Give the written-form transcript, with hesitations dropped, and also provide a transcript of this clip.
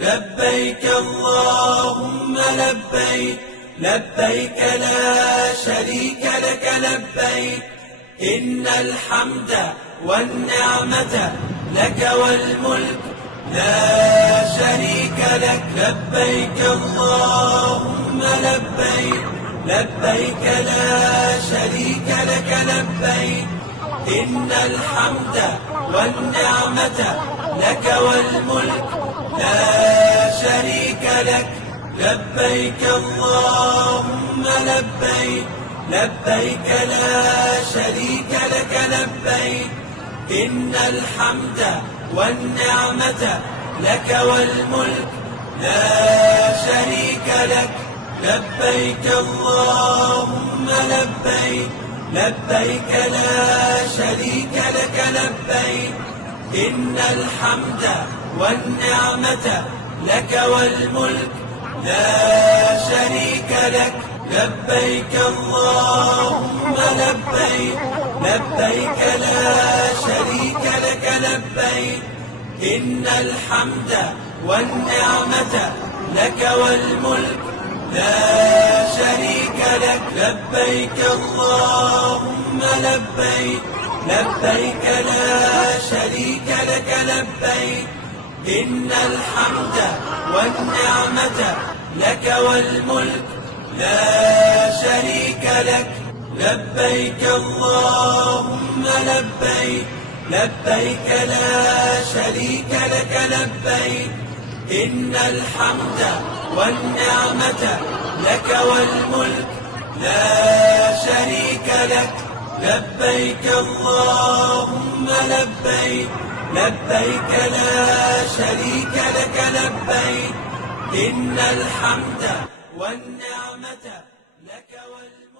لبيك اللهم لبيك، لبيك لا شريك لك لبيك، إن الحمد والنعمة لك والملك لا شريك لك. لبيك اللهم لبيك، لبيك لا شريك لك لبيك، إن الحمد والنعمة لك والملك لا شريك لك. لبيك اللهم لبيك، لبيك لا شريك لك لبيك، إن الحمد والنعمة لك والملك لا شريك لك. لبيك اللهم لبيك، لبيك لا شريك لك لبيك، إن الحمد والنعمة لك والملك لا شريك لك. لبيك اللهم لبيك، لبيك لا شريك لك لبيك، إن الحمد والنعمة لك والملك لا شريك لك. لبيك اللهم لبيك، لبيك لا شريك لك لبيك، إن الحمد والنعمة لك والملك لا شريك لك. لبيك اللهم لبيك، لبيك لا شريك لك لبيك، إن الحمد والنعمة لك والملك لا شريك لك. لبيك اللهم لبيك، لبيك لا شريك لك لبيك، إن الحمد والنعمة لك والملك.